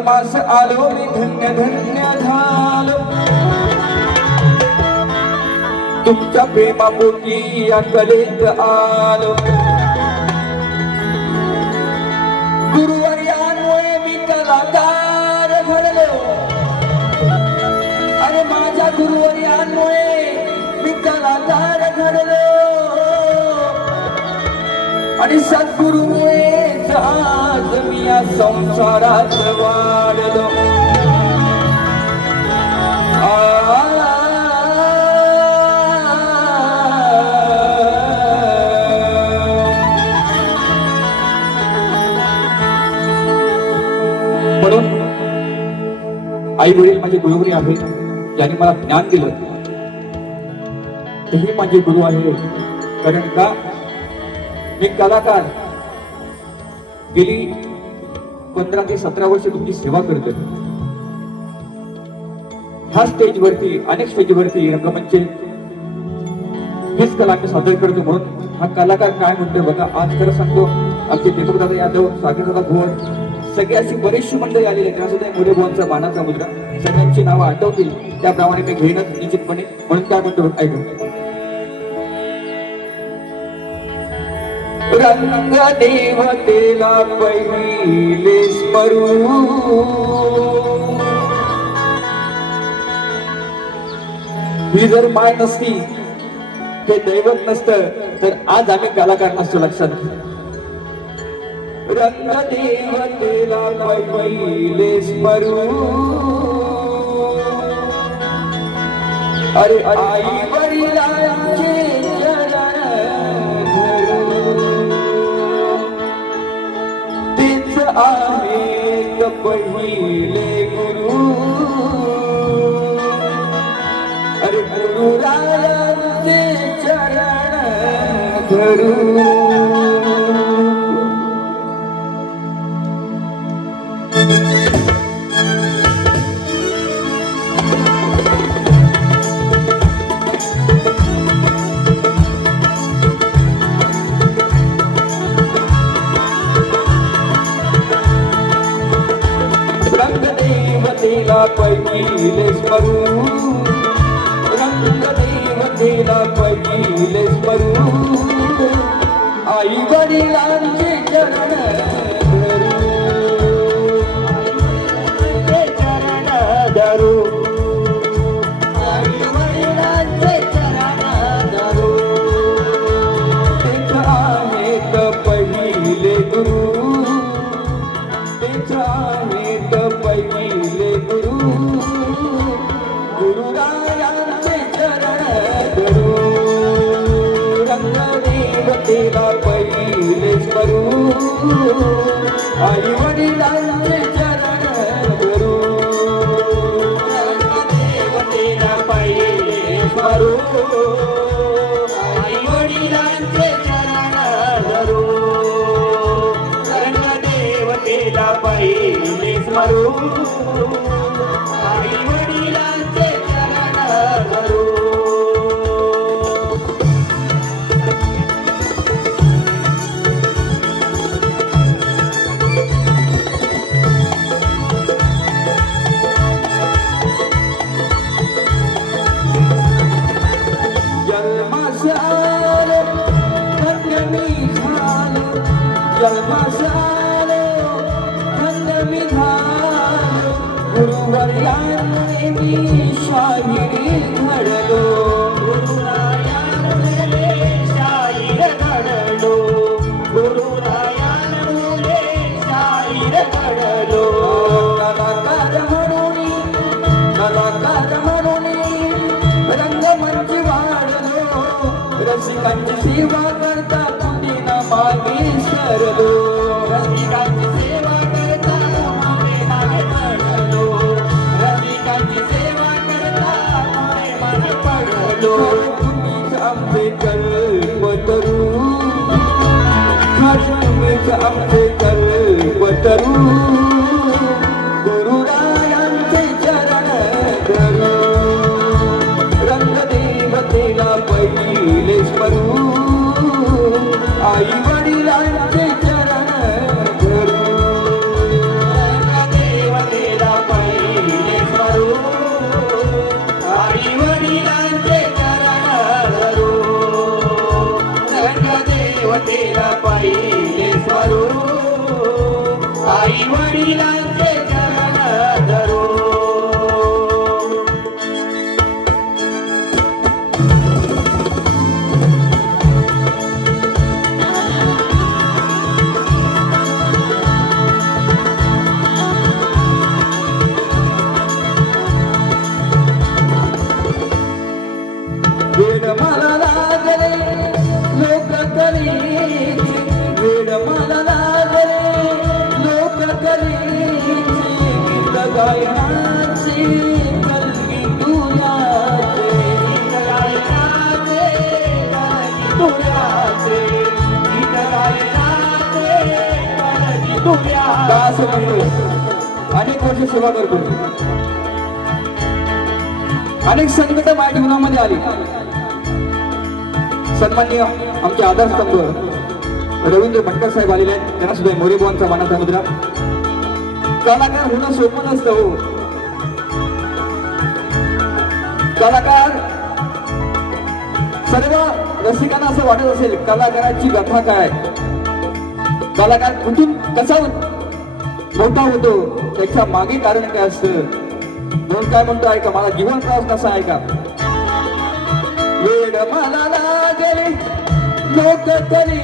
जन्मास आलो मी धन्य धन्य झालो. तुमच्या प्रेमापोटी या कलेत आलो. गुरुवर्यांमुळे मी कलाकार घडलो. अरे माझ्या गुरुवर्यांमुळे मी कलाकार घडलो. आणि सद्गुरुमुळे आज मी या संसारात वा आई वडील माझे गुरुवरी आहेत. ज्यांनी मला ज्ञान दिलं. तेही माझे गुरु आहे कारण का? मी कलाकार. गेली पंधरा ते सतरा वर्ष तुमची सेवा करतो ह्या स्टेजवरती अनेक स्टेजवरती रंगमंच हेच कला आम्ही सादर करतो म्हणून हा कलाकार काय म्हणतोय बघा आज खरं सांगतो आमचे दीपक यादव सागरदादा भुवन सगळी अशी बरीचशी मंडळी आलेली आहेत. त्यासुद्धा मुले भुवनचा बाणाचा मुद्रा सगळ्यांची नावं आठवतील. त्याप्रमाणे मी घेणं निश्चितपणे. म्हणून काय म्हणतो ऐकून रंग देवतेला पहिले स्मरू ही जर माय नसती हे दैवत नसतं तर आज आम्ही कलाकार नसतो लक्षात घ्या. रंग देवतेला पहिले स्मरू अरे आई वडिलांचे अनेक पहिले गुरु. अरे गुरुरायांचे चरण धरू. स्मरू रंगदेवतेला पहिले स्मरू आई वडिलांचे चरण धरू. आई आई वडिलांचे चरण धरू रंगदेवतेला पहिले स्मरू आई वडिलांचे चरण धरू रंगदेवतेला पहिले स्मरू आई जन्मास आलो धन्य मी शाहिरी घडलो. गुरुरायाने शाहीर घडलो. गुरुरायाने शाहीर घडलो. कलाकार म्हणून कलाकार म्हणून रंगमंची वाढलो. रसिकांची सेवा आमचे कल्पतरू आई वडिलांचे अनेक वर्ष सेवा करतो अनेक संकट माझ्या जीवनामध्ये आली. सन्मान्य आमचे आधारस्तंभ रवींद्र भटकर साहेब आलेले आहेत. त्यांना सुद्धा मोरे बुवांचा मानाचा मुद्रा. कलाकार होणं सोपं नसतं हो. कलाकार सर्व रसिकांना असं वाटत असेल कलाकाराची व्यथा काय? कलाकार कुठून कसा मोठा होतो त्याच्यामागे कारण काय असतं? म्हणून काय म्हणतो ऐका मला जीवन त्रास कसा ऐका. वेळ मला लागले लोक तरी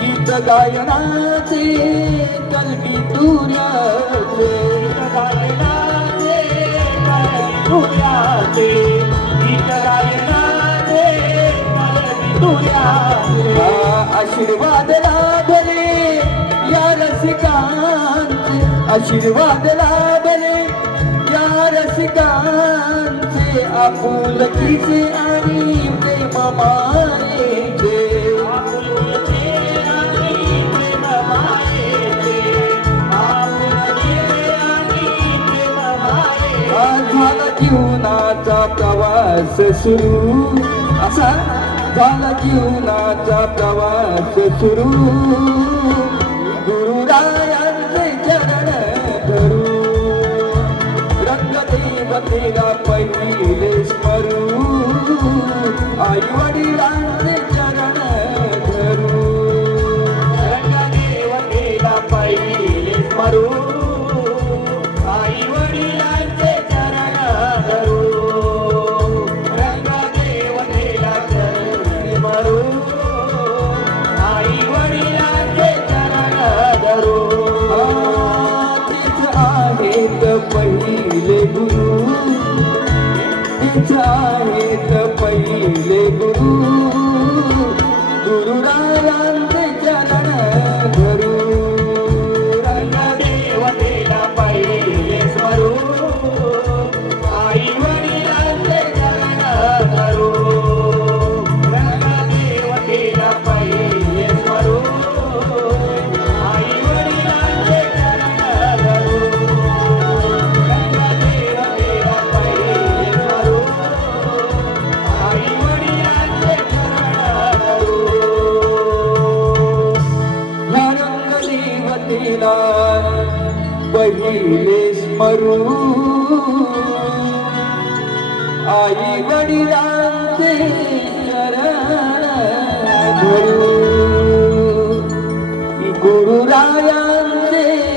गीत गायनाचे. आशीर्वाद लाभले या रसिकांचे आशीर्वाद लाभले या रसिकांचे आपुलकीचे आणि प्रेम मायेचे जीवनाचा प्रवास सुरू असा झाला जीवनाचा प्रवास सुरू गुरुरायांचे चरण धरू रंगदेवतेला पहिले स्मरू आई वडिलांना पहिले गुरु. गुरुरायांचे आई वडिलांचे चरण धरू गुरुरायांचे चरण धरू